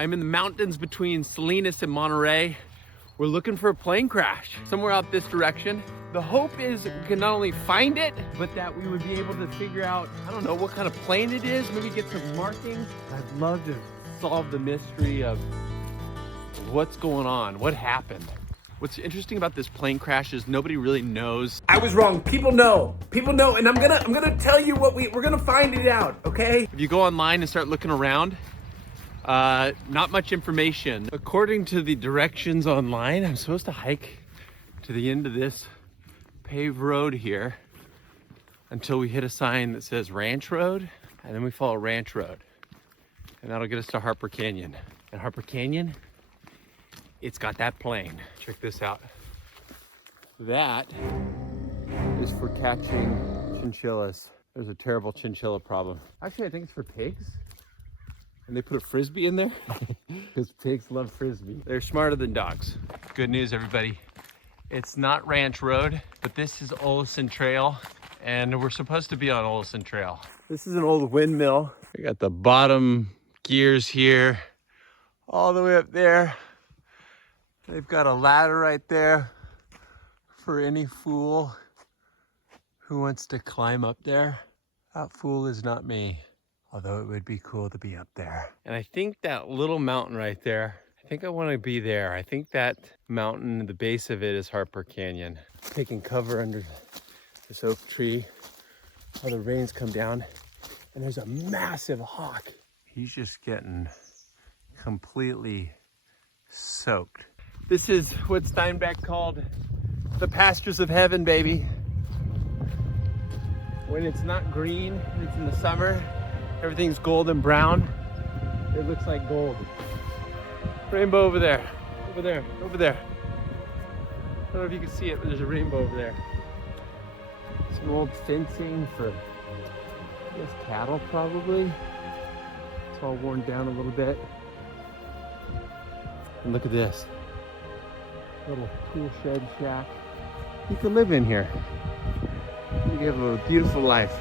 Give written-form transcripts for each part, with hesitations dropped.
I'm in the mountains between Salinas and Monterey. We're looking for a plane crash somewhere out this direction. The hope is we can not only find it, but that we would be able to figure out, I don't know, what kind of plane it is, maybe get some markings. I'd love to solve the mystery of what's going on, what happened. What's interesting about this plane crash is nobody really knows. I was wrong. People know, and I'm gonna tell you what we're gonna find it out, okay? If you go online and start looking around, not much information. According to the directions online, I'm supposed to hike to the end of this paved road here until we hit a sign that says Ranch Road, and then we follow Ranch Road, and that'll get us to Harper Canyon. And Harper Canyon, it's got that plane. Check this out. That is for catching chinchillas. There's a terrible chinchilla problem. Actually, I think it's for pigs. And they put a Frisbee in there because pigs love Frisbee. They're smarter than dogs. Good news, everybody. It's not Ranch Road, but this is Olison Trail, and we're supposed to be on Olison Trail. This is an old windmill. We got the bottom gears here, all the way up there. They've got a ladder right there for any fool who wants to climb up there. That fool is not me, although it would be cool to be up there. And I think that little mountain right there, I think I want to be there. I think that mountain, the base of it is Harper Canyon. Taking cover under this oak tree while the rains come down, and there's a massive hawk. He's just getting completely soaked. This is what Steinbeck called the pastures of heaven, baby. When it's not green, and it's in the summer, everything's golden brown. It looks like gold. Rainbow over there, over there, over there. I don't know if you can see it, but there's a rainbow over there. Some old fencing for, I guess, cattle probably. It's all worn down a little bit. And look at this. Little tool shed shack. You can live in here. You have a beautiful life.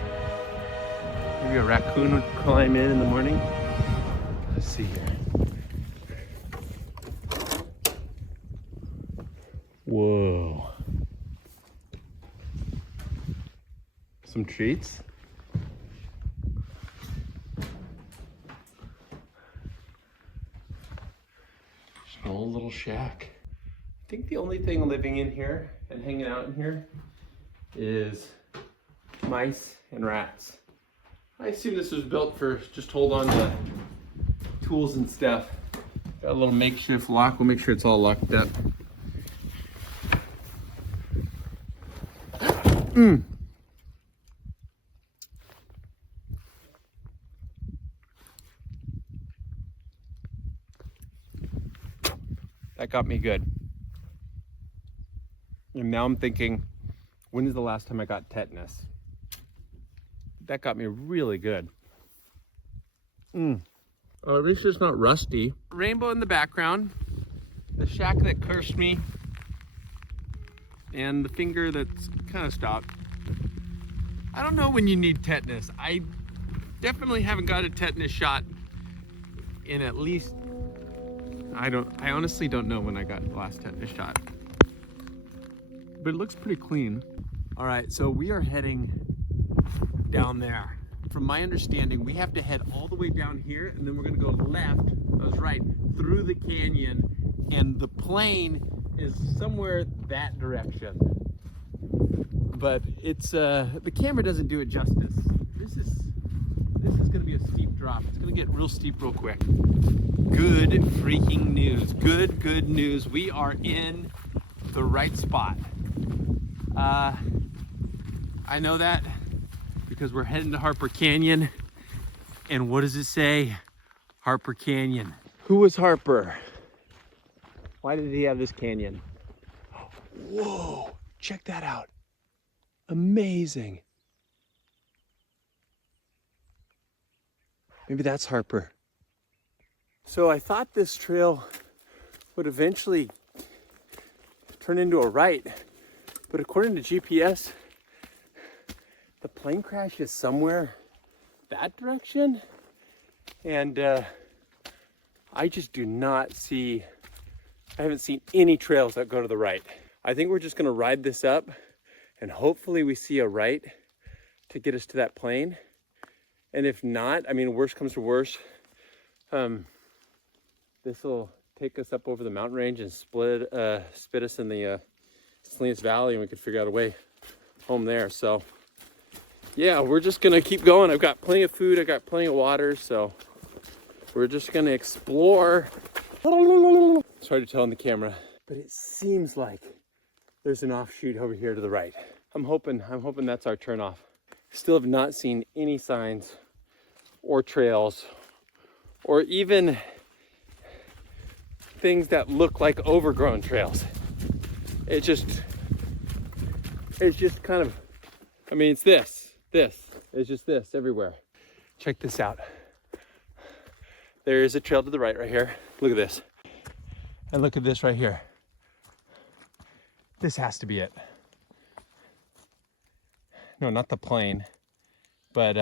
Maybe a raccoon would climb in the morning. Let's see here. Whoa. Some treats. Just an old little shack. I think the only thing living in here and hanging out in here is mice and rats. I assume this was built for just hold on to tools and stuff. Got a little makeshift lock. We'll make sure it's all locked up. That got me good. And now I'm thinking, when is the last time I got tetanus? That got me really good. At least it's not rusty. Rainbow in the background, the shack that cursed me, and the finger that's kind of stopped. I don't know when you need tetanus. I definitely haven't got a tetanus shot in at least, I honestly don't know when I got the last tetanus shot. But it looks pretty clean. All right, so we are heading down there. From my understanding, we have to head all the way down here, and then we're gonna go left, I was right, through the canyon, and the plane is somewhere that direction. But it's, the camera doesn't do it justice. This is gonna be a steep drop. It's gonna get real steep real quick. Good freaking news, good news. We are in the right spot. I know that because we're heading to Harper Canyon. And what does it say? Harper Canyon. Who was Harper? Why did he have this canyon? Whoa, check that out. Amazing. Maybe that's Harper. So I thought this trail would eventually turn into a right, but according to GPS, the plane crash is somewhere that direction. And I just do not see, I haven't seen any trails that go to the right. I think we're just gonna ride this up and hopefully we see a right to get us to that plane. And if not, I mean, worst comes to worst, this will take us up over the mountain range and spit us in the Salinas Valley, and we could figure out a way home there. So yeah, we're just gonna keep going. I've got plenty of food, I got plenty of water, so we're just gonna explore. It's hard to tell on the camera, but it seems like there's an offshoot over here to the right. I'm hoping that's our turnoff. Still have not seen any signs or trails or even things that look like overgrown trails. It's just kind of, I mean, it's it's just this everywhere. Check this out. There is a trail to the right here. Look at this. And look at this right here. This has to be it. No, not the plane, but,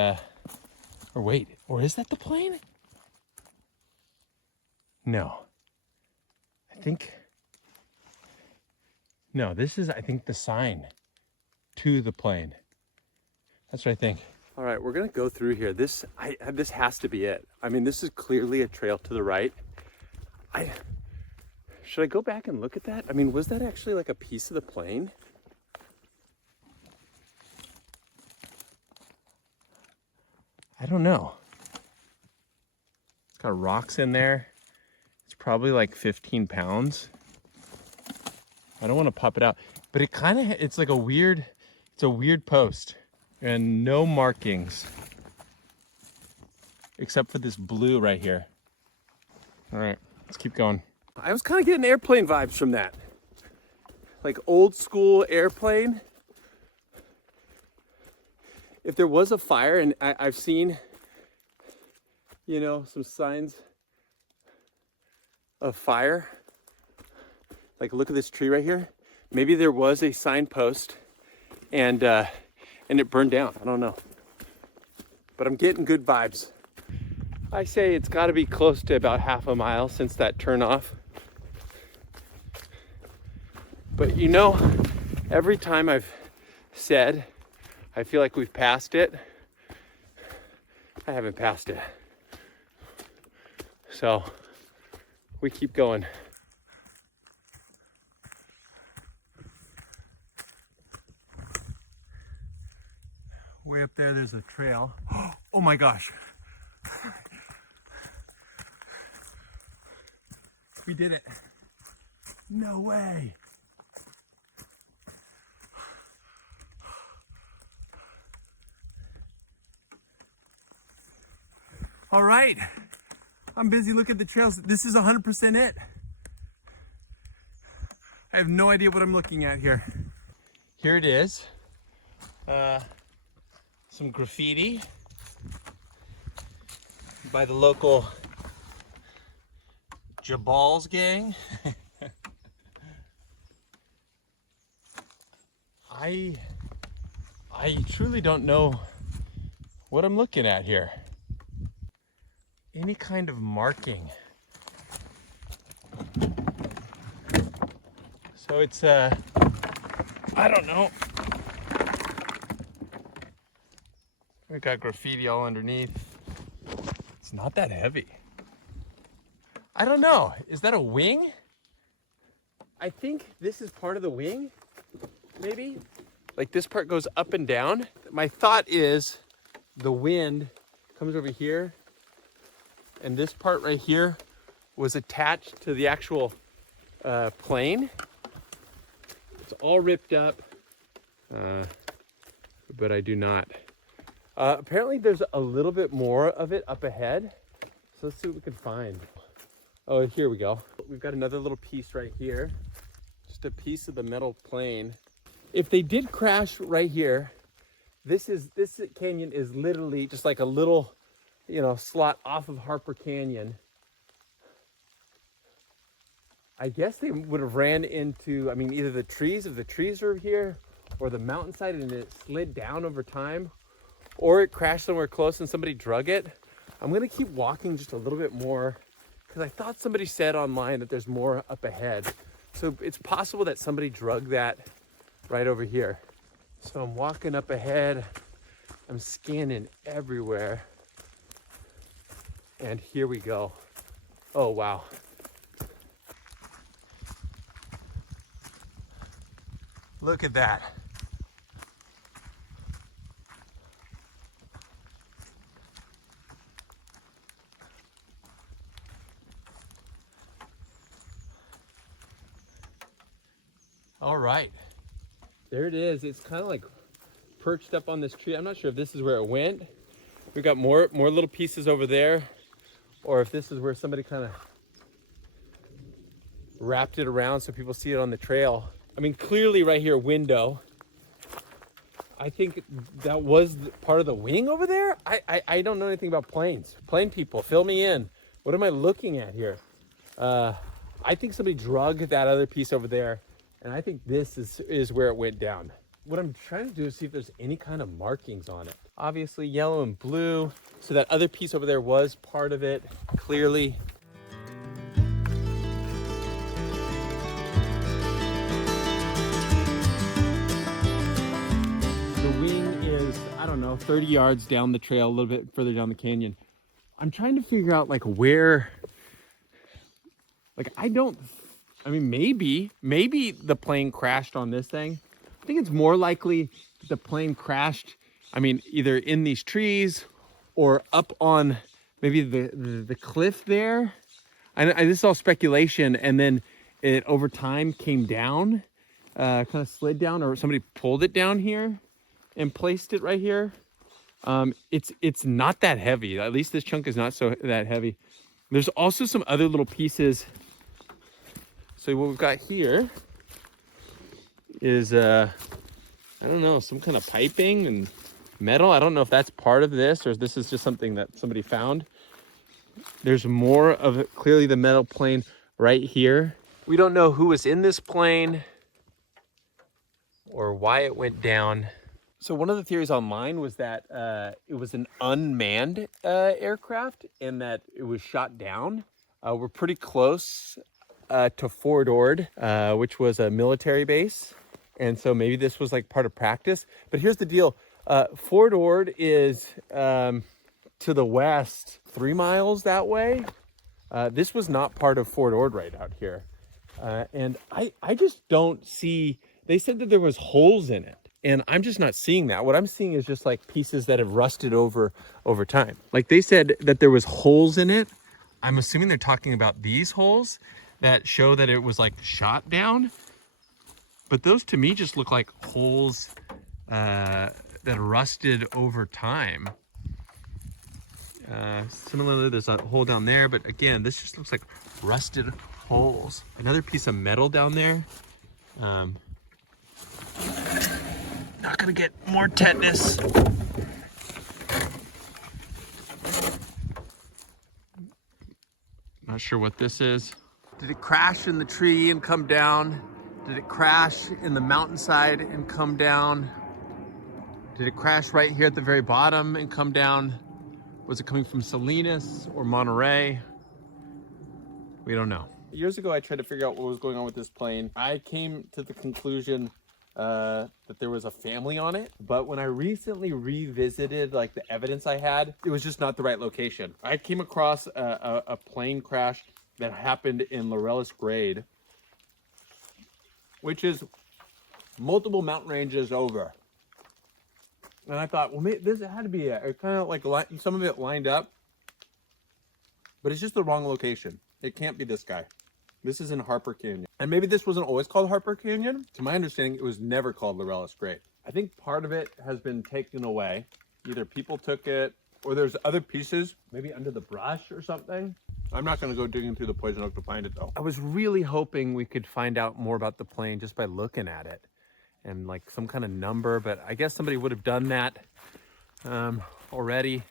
or wait, or is that the plane? No. I think, no, this is, I think, the sign to the plane. That's what I think. All right, we're gonna go through here. This has to be it. I mean, this is clearly a trail to the right. Should I go back and look at that? I mean, was that actually like a piece of the plane? I don't know. It's got rocks in there. It's probably like 15 pounds. I don't want to pop it out, but it kind of, it's like a weird post and no markings except for this blue right here. All right, let's keep going. I was kind of getting airplane vibes from that. Like old school airplane. If there was a fire, and I've seen, you know, some signs of fire. Like look at this tree right here. Maybe there was a signpost and it burned down. I don't know. But I'm getting good vibes. I say it's gotta be close to about half a mile since that turnoff. But you know, every time I've said, I feel like we've passed it, I haven't passed it. So we keep going. Way up there, there's a trail. Oh my gosh. We did it. No way. All right. I'm busy looking at the trails. This is 100% it. I have no idea what I'm looking at here. Here it is. Some graffiti by the local Jabal's gang. I truly don't know what I'm looking at here. Any kind of marking. So it's I don't know. We got graffiti all underneath. It's not that heavy. I don't know. Is that a wing? I think this is part of the wing, maybe. Like this part goes up and down. My thought is the wind comes over here and this part right here was attached to the actual plane. It's all ripped up, but I do not. Apparently there's a little bit more of it up ahead. So let's see what we can find. Oh, here we go. We've got another little piece right here. Just a piece of the metal plane. If they did crash right here, this canyon is literally just like a little, you know, slot off of Harper Canyon. I guess they would have ran into, I mean, either the trees, if the trees are here, or the mountainside and it slid down over time, or it crashed somewhere close and somebody drug it. I'm gonna keep walking just a little bit more because I thought somebody said online that there's more up ahead. So it's possible that somebody drug that right over here. So I'm walking up ahead. I'm scanning everywhere. And here we go. Oh, wow. Look at that. All right, there it is. It's kind of like perched up on this tree. I'm not sure if this is where it went. We've got more little pieces over there, or if this is where somebody kind of wrapped it around so people see it on the trail. I mean, clearly right here, window. I think that was part of the wing over there. I don't know anything about planes. Plane people, fill me in. What am I looking at here? I think somebody drug that other piece over there, and I think this is where it went down. What I'm trying to do is see if there's any kind of markings on it. Obviously yellow and blue. So that other piece over there was part of it, clearly. The wing is, I don't know, 30 yards down the trail, a little bit further down the canyon. I'm trying to figure out like where, like I mean, maybe the plane crashed on this thing. I think it's more likely the plane crashed, I mean, either in these trees or up on maybe the cliff there. This is all speculation, and then it over time came down, kind of slid down, or somebody pulled it down here and placed it right here. It's not that heavy. At least this chunk is not that heavy. There's also some other little pieces. So what we've got here is, I don't know, some kind of piping and metal. I don't know if that's part of this or if this is just something that somebody found. There's more of it, clearly the metal plane right here. We don't know who was in this plane or why it went down. So one of the theories online was that it was an unmanned aircraft and that it was shot down. We're pretty close to Fort Ord, which was a military base. And so maybe this was like part of practice. But here's the deal. Fort Ord is to the west, 3 miles that way. This was not part of Fort Ord right out here. And I just don't see, they said that there was holes in it. And I'm just not seeing that. What I'm seeing is just like pieces that have rusted over time. Like they said that there was holes in it. I'm assuming they're talking about these holes that show that it was like shot down. But those to me just look like holes that rusted over time. Similarly, there's a hole down there, but again, this just looks like rusted holes. Another piece of metal down there. Not gonna get more tetanus. Not sure what this is. Did it crash in the tree and come down? Did it crash in the mountainside and come down? Did it crash right here at the very bottom and come down? Was it coming from Salinas or Monterey? We don't know. Years ago, I tried to figure out what was going on with this plane. I came to the conclusion that there was a family on it, but when I recently revisited like the evidence I had, it was just not the right location. I came across a plane crash that happened in Laurellis Grade, which is multiple mountain ranges over. And I thought, well, maybe this had to be it. Kind of like some of it lined up, but it's just the wrong location. It can't be this guy. This is in Harper Canyon. And maybe this wasn't always called Harper Canyon. To my understanding, it was never called Laurellis Grade. I think part of it has been taken away. Either people took it or there's other pieces, maybe under the brush or something. I'm not gonna go digging through the poison oak to find it though. I was really hoping we could find out more about the plane just by looking at it and like some kind of number, but I guess somebody would have done that already.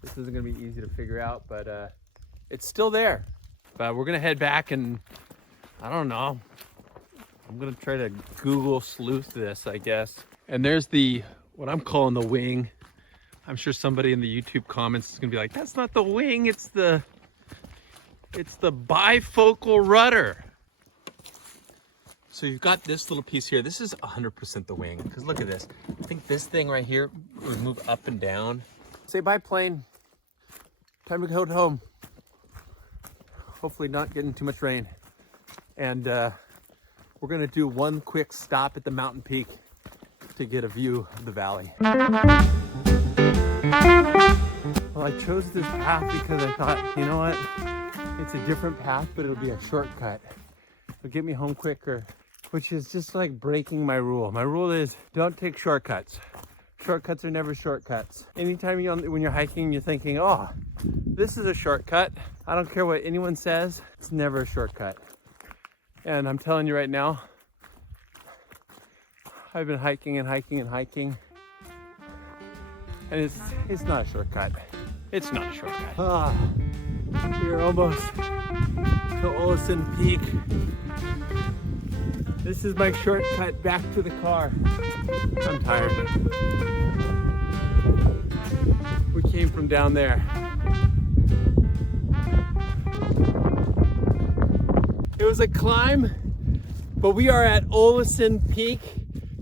This isn't gonna be easy to figure out, but it's still there. But we're gonna head back and I don't know. I'm gonna try to Google sleuth this, I guess. And there's what I'm calling the wing. I'm sure somebody in the YouTube comments is gonna be like, that's not the wing, it's the It's the bifocal rudder. So you've got this little piece here. This is 100% the wing, because look at this. I think this thing right here would move up and down. Say bye, plane. Time to go home. Hopefully not getting too much rain. And we're gonna do one quick stop at the mountain peak to get a view of the valley. Well, I chose this path because I thought, you know what? It's a different path, but it'll be a shortcut. It'll get me home quicker, which is just like breaking my rule. My rule is don't take shortcuts. Shortcuts are never shortcuts. Anytime when you're hiking, you're thinking, oh, this is a shortcut. I don't care what anyone says, it's never a shortcut. And I'm telling you right now, I've been hiking and hiking and hiking, and it's not a shortcut. It's not a shortcut. We're almost to Olison Peak. This is my shortcut back to the car. I'm tired. We came from down there. It was a climb, but we are at Olison Peak.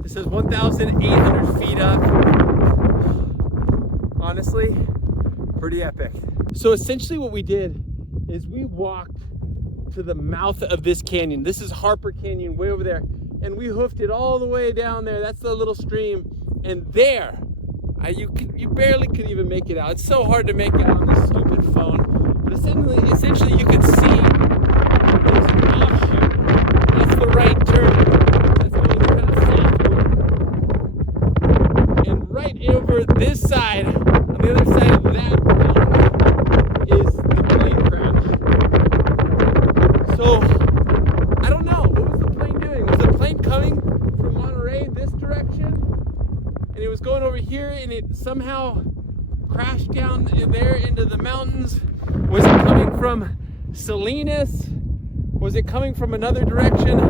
It says 1,800 feet up. Honestly, pretty epic. So essentially what we did is we walked to the mouth of this canyon. This is Harper Canyon way over there. And we hoofed it all the way down there. That's the little stream. And there, you barely could even make it out. It's so hard to make it out on this stupid phone. But essentially you can see there's an offshoot. That's the right turn. That's going kind of southward. And right over this side, on the other side of that mountain, is the plane crash. So, I don't know. What was the plane doing? Was the plane coming from Monterey this direction? And it was going over here and it somehow crashed down there into the mountains? Was it coming from Salinas? Was it coming from another direction?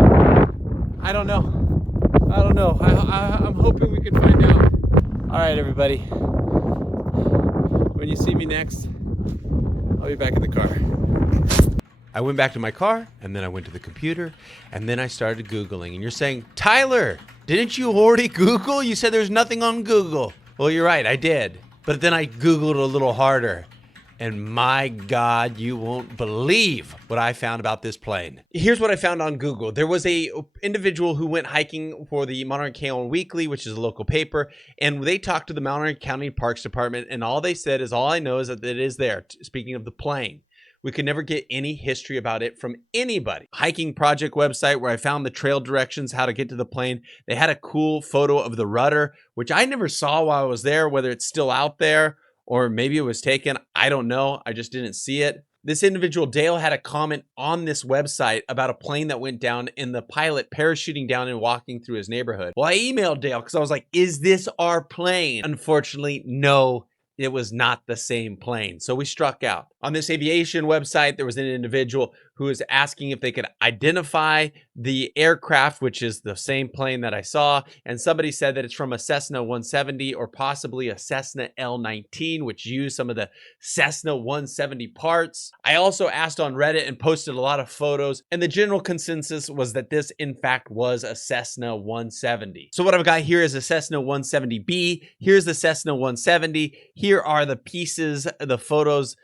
I don't know. I'm hoping we can find out. All right, everybody. When you see me next, I'll be back in the car. I went back to my car, and then I went to the computer, and then I started Googling. And you're saying, Tyler, didn't you already Google? You said there's nothing on Google. Well, you're right, I did. But then I Googled a little harder. And my God, you won't believe what I found about this plane. Here's what I found on Google. There was a individual who went hiking for the Monterey County Weekly, which is a local paper, and they talked to the Monterey County Parks Department, and all they said is, all I know is that it is there. Speaking of the plane, we could never get any history about it from anybody. Hiking project website where I found the trail directions, how to get to the plane. They had a cool photo of the rudder, which I never saw while I was there, whether it's still out there or maybe it was taken. I don't know. I just didn't see it. This individual, Dale, had a comment on this website about a plane that went down and the pilot parachuting down and walking through his neighborhood. Well, I emailed Dale because I was like, is this our plane? Unfortunately, no. It was not the same plane. So we struck out. On this aviation website, there was an individual who was asking if they could identify the aircraft, which is the same plane that I saw. And somebody said that it's from a Cessna 170 or possibly a Cessna L19, which used some of the Cessna 170 parts. I also asked on Reddit and posted a lot of photos. And the general consensus was that this, in fact, was a Cessna 170. So what I've got here is a Cessna 170B. Here's the Cessna 170. Here are the pieces, the photos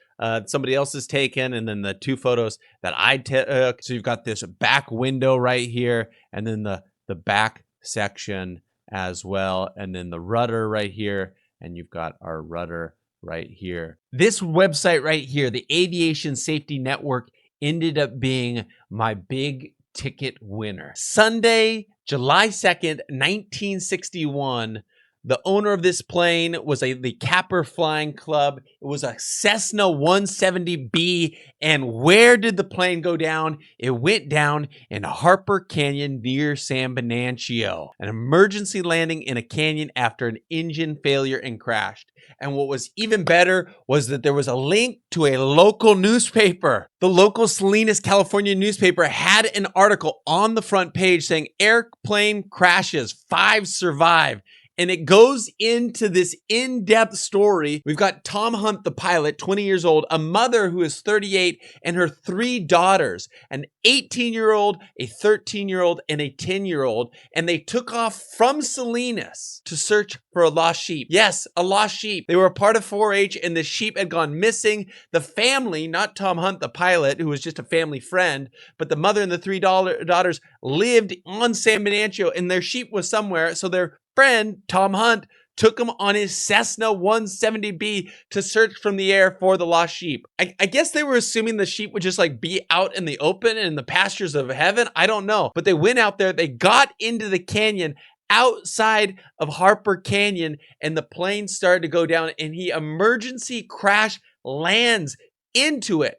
somebody else has taken, and then the two photos that I took. So you've got this back window right here, and then the back section as well, and then the rudder right here, and you've got our rudder right here. This website right here, the Aviation Safety Network, ended up being my big ticket winner. Sunday, July 2nd, 1961, the owner of this plane was the Capper Flying Club. It was a Cessna 170B. And where did the plane go down? It went down in Harper Canyon near San Bernardino. An emergency landing in a canyon after an engine failure and crashed. And what was even better was that there was a link to a local newspaper. The local Salinas, California newspaper had an article on the front page saying airplane crashes, 5 survive. And it goes into this in-depth story. We've got Tom Hunt, the pilot, 20 years old, a mother who is 38, and her 3 daughters, an 18-year-old, a 13-year-old, and a 10-year-old. And they took off from Salinas to search for a lost sheep. Yes, a lost sheep. They were a part of 4-H, and the sheep had gone missing. The family, not Tom Hunt, the pilot, who was just a family friend, but the mother and the 3 daughters lived on San Bernardino, and their sheep was somewhere. So their friend, Tom Hunt, took him on his Cessna 170B to search from the air for the lost sheep. I guess they were assuming the sheep would just like be out in the open in the pastures of heaven. I don't know. But they went out there, they got into the canyon outside of Harper Canyon, and the plane started to go down, and he emergency crash lands into it.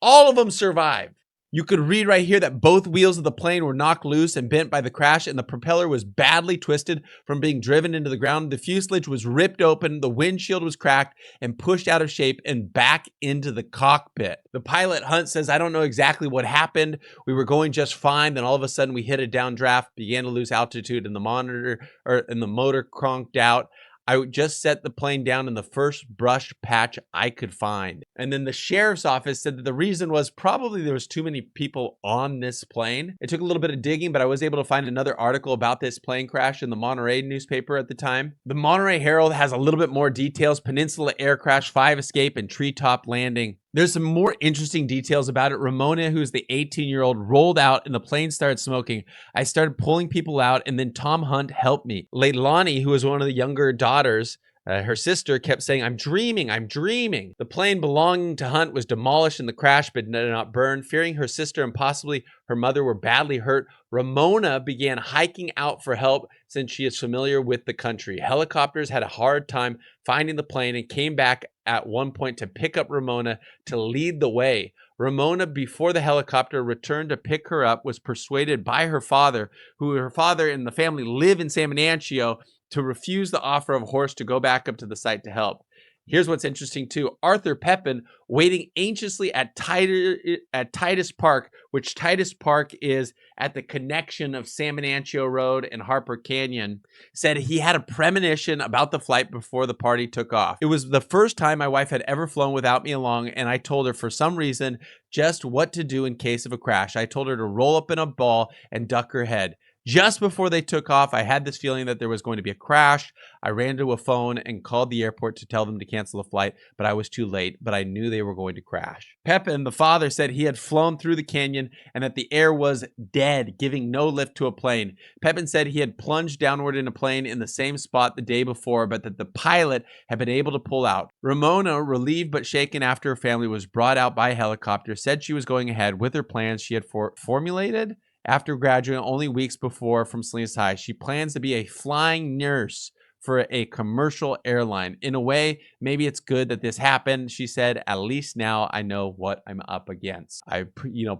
All of them survived. You could read right here that both wheels of the plane were knocked loose and bent by the crash, and the propeller was badly twisted from being driven into the ground. The fuselage was ripped open, the windshield was cracked and pushed out of shape and back into the cockpit. The pilot, Hunt, says, "I don't know exactly what happened. We were going just fine. Then all of a sudden we hit a downdraft, began to lose altitude, and the motor conked out. I just set the plane down in the first brush patch I could find." And then the sheriff's office said that the reason was probably there was too many people on this plane. It took a little bit of digging, but I was able to find another article about this plane crash in the Monterey newspaper at the time. The Monterey Herald has a little bit more details: Peninsula air crash, 5 escape, and treetop landing. There's some more interesting details about it. Ramona, who's the 18-year-old, rolled out and the plane started smoking. I started pulling people out, and then Tom Hunt helped me. Leilani, who was one of the younger daughters, her sister, kept saying, I'm dreaming. The plane belonging to Hunt was demolished in the crash but did not burn. Fearing her sister and possibly her mother were badly hurt, Ramona began hiking out for help since she is familiar with the country. Helicopters had a hard time finding the plane and came back at one point to pick up Ramona to lead the way. Ramona, before the helicopter returned to pick her up, was persuaded by her father, her father and the family live in San Bernardino, to refuse the offer of a horse to go back up to the site to help. Here's what's interesting too. Arthur Pepin, waiting anxiously at Titus Park, which Titus Park is at the connection of San Bernardino Road and Harper Canyon, said he had a premonition about the flight before the party took off. It was the first time my wife had ever flown without me along, and I told her for some reason just what to do in case of a crash. I told her to roll up in a ball and duck her head. Just before they took off, I had this feeling that there was going to be a crash. I ran to a phone and called the airport to tell them to cancel the flight, but I was too late, but I knew they were going to crash. Pepin, the father, said he had flown through the canyon and that the air was dead, giving no lift to a plane. Pepin said he had plunged downward in a plane in the same spot the day before, but that the pilot had been able to pull out. Ramona, relieved but shaken after her family was brought out by a helicopter, said she was going ahead with her plans she had formulated after graduating only weeks before from Salinas High. She plans to be a flying nurse for a commercial airline. In a way, maybe it's good that this happened. She said, at least now I know what I'm up against.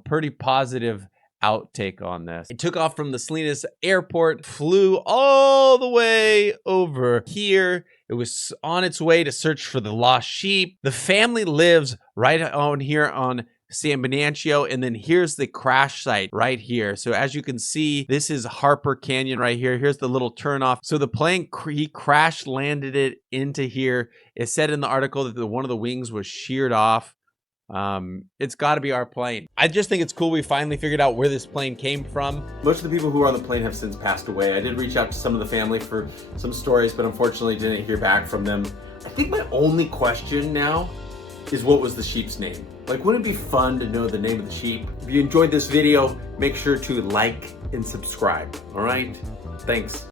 Pretty positive outtake on this. It took off from the Salinas airport, flew all the way over here. It was on its way to search for the lost sheep. The family lives right on here on San Bernardino, and then here's the crash site right here. So as you can see, this is Harper Canyon right here. Here's the little turnoff. So the plane, he crash landed it into here. It said in the article that one of the wings was sheared off. It's got to be our plane. I just think it's cool we finally figured out where this plane came from. Most of the people who were on the plane have since passed away. I did reach out to some of the family for some stories, but unfortunately didn't hear back from them. I think my only question now is, what was the sheep's name? Like, wouldn't it be fun to know the name of the sheep? If you enjoyed this video, make sure to like and subscribe, all right? Thanks.